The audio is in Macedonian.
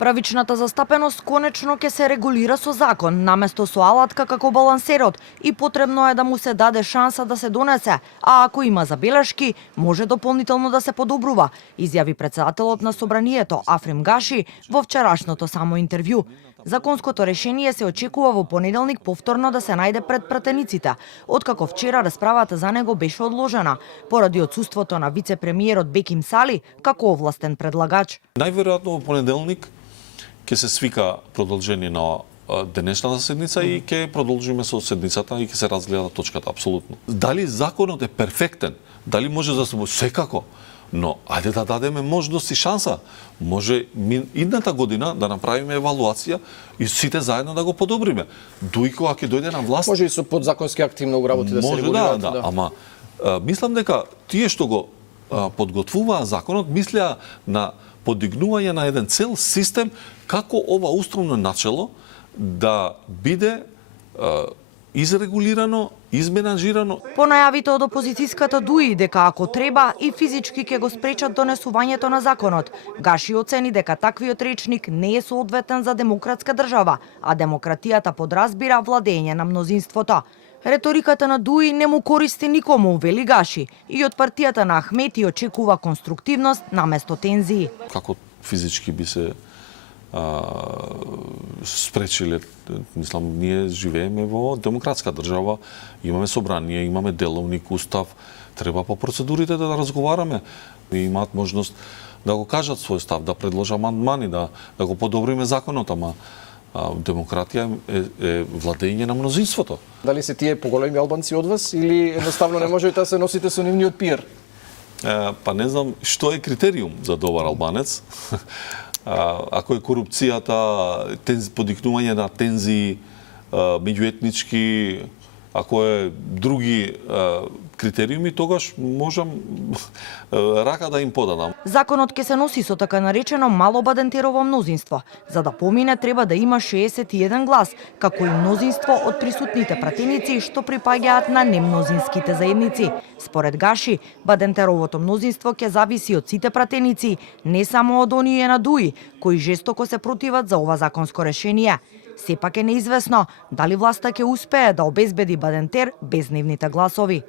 Правичната застапеност конечно ќе се регулира со закон, наместо со алатка како балансерот, и потребно е да му се даде шанса да се донесе, а ако има забелешки, може дополнително да се подобрува, изјави претседателот на Собранието Африм Гаши во вчерашното само интервју. Законското решение се очекува во понеделник повторно да се најде пред пратениците, откако вчера расправата за него беше одложена, поради отсуството на вице-премиерот Беким Сали како овластен предлагач. Најверојатно во понеделник ќе се свика продолжение на денешната седница и ќе продолжиме со седницата и ќе се разгледа точката апсолутно. Дали законот е перфектен, дали може да се секако, но ајде да дадеме можност и шанса. Може идната година да направиме евалуација и сите заедно да го подобриме. Дуи кога ќе дојде на власт. Може и со подзаконски акти многу работи да се регулираат. Да, ама мислам дека тие што го подготвуваа законот мислеа на подигнување на еден цел систем како ова уставно начело да биде изрегулирано, изменаџирано. По најавите од опозицијската ДУИ дека ако треба и физички ќе го спречат донесувањето на законот, Гаши оцени дека таквиот речник не е соодветен за демократска држава, а демократијата подразбира владење на мнозинството. Реториката на ДУИ не му користи никому, вели Гаши, и од партијата на Ахмети очекува конструктивност наместо тензии. Како физички би се спречиле, мислам, ние живееме во демократска држава, имаме собрание, имаме деловник, устав, треба по процедурите да разговараме. И имаат можност да го кажат свој став, да предложат амандмани, да го подобриме законот, ама демократија е владење на мнозинството. Дали се тие поголеми албанци од вас или едноставно не можете да се носите со нивниот пиер? Па не знам што е критериум за добар албанец. Ако е корупцијата, подикнување на тензии меѓуетнички, ако е други критериуми, тогаш можам рака да им подадам. Законот ќе се носи со така наречено мало бадентерово мнозинство. За да помине треба да има 61 глас, како и мнозинство од присутните пратеници што припаѓаат на немнозинските заедници. Според Гаши, бадентеровото мнозинство ќе зависи од сите пратеници, не само од оние на ДУИ, кои жестоко се противат за ова законско решение. Сепак е неизвестно дали власта ќе успее да обезбеди бадентер без нивните гласови.